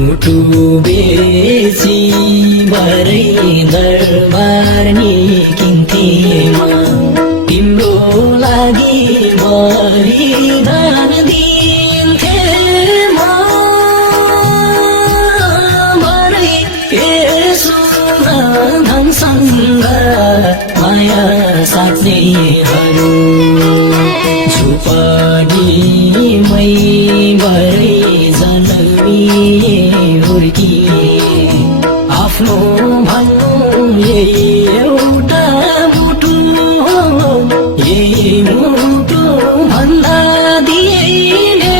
मुटु बेची भरै दरबार निकिन्थे म तिम्रो लागि बलिदान दिन्थे म भरै यसो धनसँग माया साच्नेहरू झुपडीमै भरै जनमिए हुर्किए आफ्नो भन्नु यही एउटा मुटु हो यही मुटु भन्दा दिए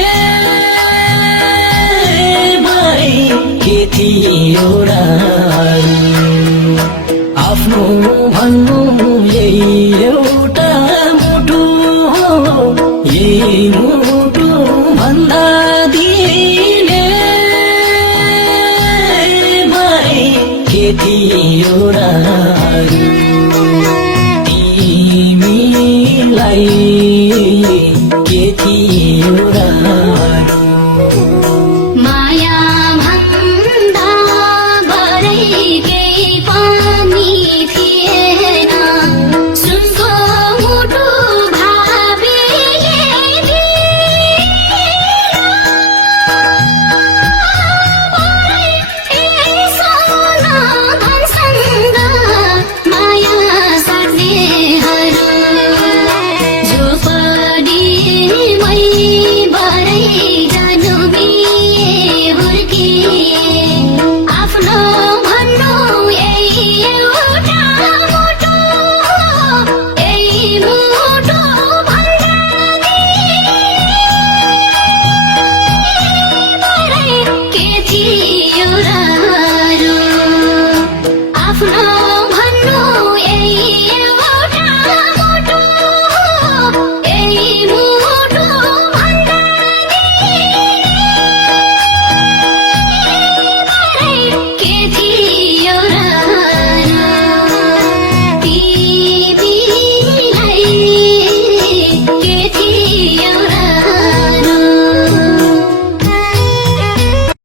भाइ के थियो र आफ्नो भन्नु यही एउटा मुटु हो यही मुटु भन्दा दिने भाइ के थियो र तिमीलाई के थियो र